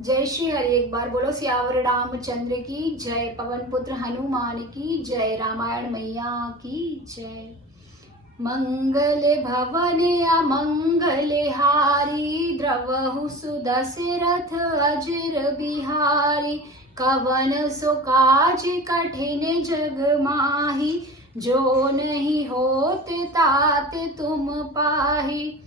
जय श्री हरि। एक बार बोलो सियावर रामचंद्र की जय, पवन पुत्र हनुमान की जय, रामायण मैया की जय। मंगल भवन अमंगल हारी, द्रवहु सुदशरथ अजर बिहारी। कवन सो काज कठिन जग माही, जो नहीं होत तात तुम पाही।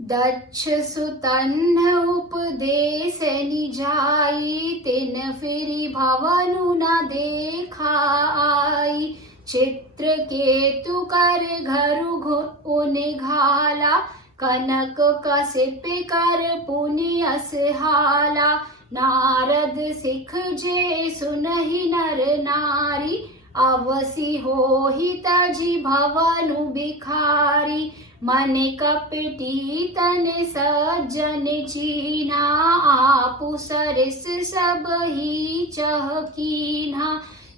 दक्ष सुतन्ह उपदेश निजाई, तिन फिरि भवनु न देखा आई। चित्रकेतु कर घरु घाला, कनक कसिप कर पुनि असहाला। नारद सिख जे सुनहि नर नारी, अवसि होहि तजि भवनु बिखारी। मन कपटी तन सज्जन चीन्हा, आपु सरिस सब ही चहकीन्हा।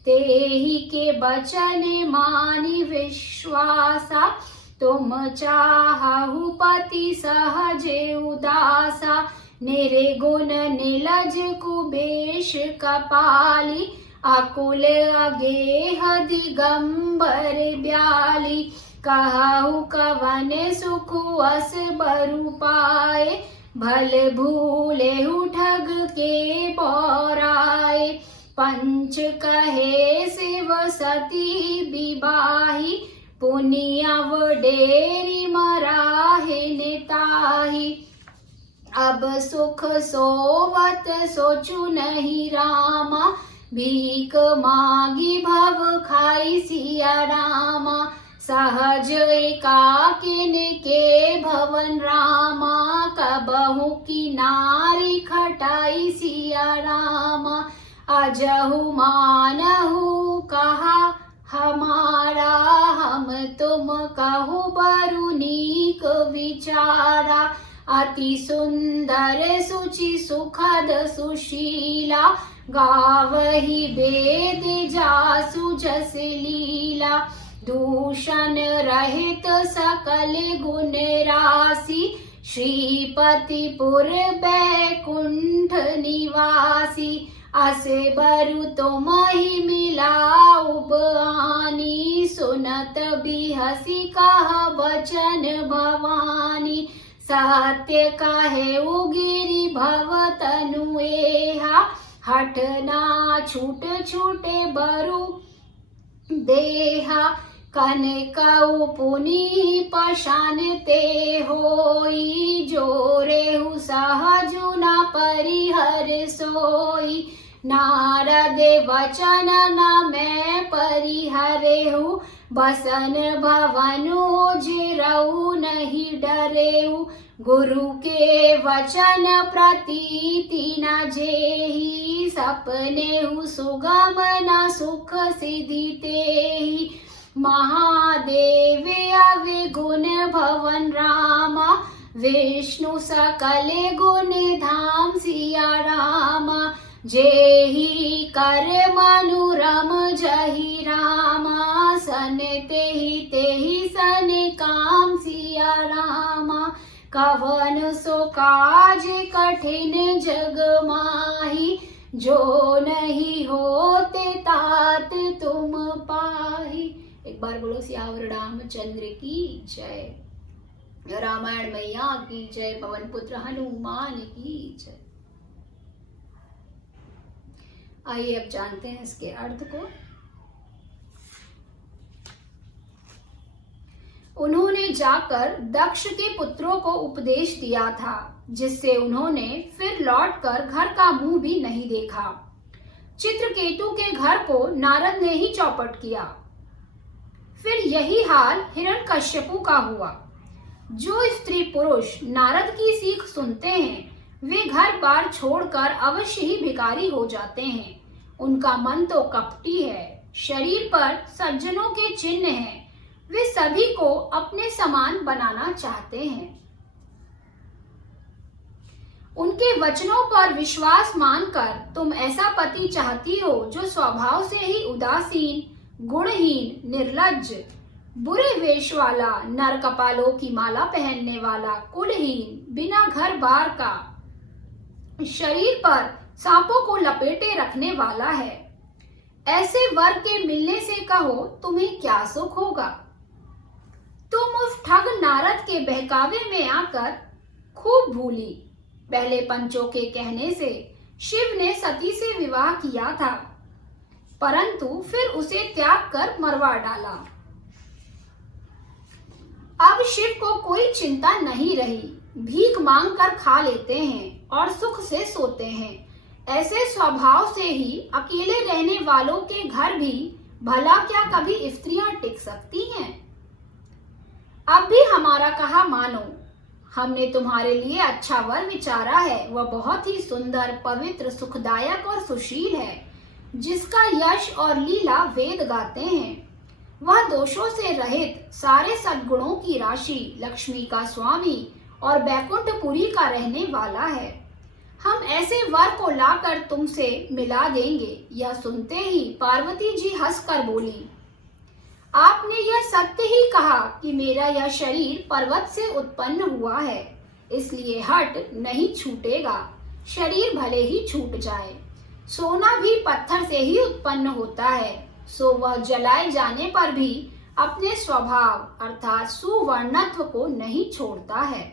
तेहि के बचन मानि विश्वासा, तुम चाहु पति सहजे उदासा। निर्गुण निलज कुबेश कपाली, अकुल अगेह दिगंबर ब्याली। कहु कवन सुख अस बरु पाए, भल भूलेहु ठग के पौराए। पंच कहे शिव सती विवाही, पुनियव डेरी मराहे निताही। अब सुख सोवत सोचु नहीं रामा, भीख मागी भव खाई सिया रामा। सहज एकाकिन के भवन रामा, कबहु की नारी खटाई सिया रामा। अजहु मानहु कहा हमारा, हम तुम कहु बरु नीक विचारा। अति सुंदर सुचि सुखद सुशीला, गावहि वेद जासु जस लीला। दूषण रहित सकल गुण राशि, श्रीपति पुर बैकुंठ निवासी। असे बरु तुमहि मिला उबानी, सुनत बिहसी कह बचन भवानी। सत्य कहे उगिरि भव तनु एहा, हठ ना छूट छूटे बरु देहा। कनकउ पुनि पशान ते होई, जोरेहु सहजु न परिहर सोई। नारद वचन न मैं परिहरेहु, बसन भवनु जिरऊ नहीं डरेहु। गुरु के वचन प्रतीति न जेहि, सपनेहु सुगम न सुख सिद्धि तेहि। महादेव अविगुण भवन रामा, विष्णु सकल गुण धाम सिया रामा। जेहि कर मनुरम जहि रामा, सन तेहि तेहि सन काम सिया रामा। कवन सो काज कठिन जग माही, जो नहीं होते तात तुम पाही। एक बार बोलो सियावर रामचंद्र की जय, रामायण मैया की जय, पवन पुत्र हनुमान की जय। आइए अब जानते हैं इसके अर्थ को। उन्होंने जाकर दक्ष के पुत्रों को उपदेश दिया था, जिससे उन्होंने फिर लौटकर घर का मुंह भी नहीं देखा। चित्रकेतु के घर को नारद ने ही चौपट किया। फिर यही हाल हिरण्यकश्यपु का हुआ। जो स्त्री पुरुष नारद की सीख सुनते हैं, वे घर बार छोड़कर अवश्य ही भिखारी हो जाते हैं। उनका मन तो कपटी है, शरीर पर सज्जनों के चिन्ह हैं। वे सभी को अपने समान बनाना चाहते हैं। उनके वचनों पर विश्वास मानकर तुम ऐसा पति चाहती हो, जो स्वभाव से ही उदासीन, गुणहीन, निर्लज्ज, बुरे वेश वाला, नर कपालों की माला पहनने वाला, कुलहीन, बिना घर बार का, शरीर पर सांपों को लपेटे रखने वाला है। ऐसे वर के मिलने से कहो तुम्हें क्या सुख होगा। तुम उस ठग नारद के बहकावे में आकर खूब भूली। पहले पंचों के कहने से शिव ने सती से विवाह किया था, परंतु फिर उसे त्याग कर मरवा डाला। अब शिव को कोई चिंता नहीं रही, भीख मांग कर खा लेते हैं और सुख से सोते हैं। ऐसे स्वभाव से ही अकेले रहने वालों के घर भी भला क्या कभी स्त्रियां टिक सकती हैं। अब भी हमारा कहा मानो, हमने तुम्हारे लिए अच्छा वर विचारा है। वह बहुत ही सुंदर, पवित्र, सुखदायक और सुशील है, जिसका यश और लीला वेद गाते हैं। वह दोषों से रहित, सारे सद्गुणों की राशि, लक्ष्मी का स्वामी और बैकुंठपुरी का रहने वाला है। हम ऐसे वर को लाकर तुमसे मिला देंगे। यह सुनते ही पार्वती जी हंसकर बोली, आपने यह सत्य ही कहा कि मेरा यह शरीर पर्वत से उत्पन्न हुआ है, इसलिए हट नहीं छूटेगा। शरीर भले ही छूट जाए, सोना भी पत्थर से ही उत्पन्न होता है, सो वह जलाए जाने पर भी अपने स्वभाव अर्थात सुवर्णत्व को नहीं छोड़ता है।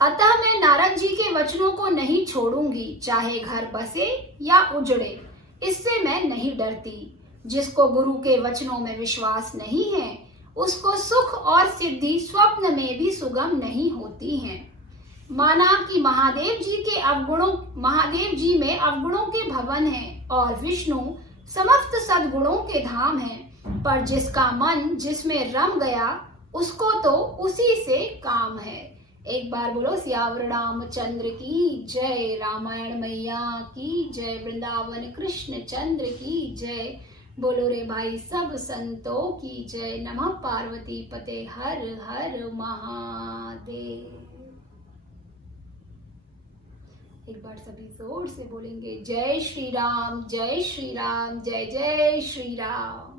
अतः मैं नारद जी के वचनों को नहीं छोड़ूंगी, चाहे घर बसे या उजड़े, इससे मैं नहीं डरती। जिसको गुरु के वचनों में विश्वास नहीं है, उसको सुख और सिद्धि स्वप्न में भी सुगम नहीं होती हैं। माना कि महादेव जी में अवगुणों के भवन हैं और विष्णु समस्त सद्गुणों के धाम हैं, पर जिसका मन जिसमें रम गया, उसको तो उसी से काम है। एक बार बोलो सियावर रामचंद्र की जय, रामायण मैया की जय, वृंदावन कृष्ण चंद्र की जय। बोलो रे भाई सब संतों की जय। नमः पार्वती पते हर हर महादेव। एक बार सभी जोर से बोलेंगे जय श्री राम, जय श्री राम, जय जय श्री राम।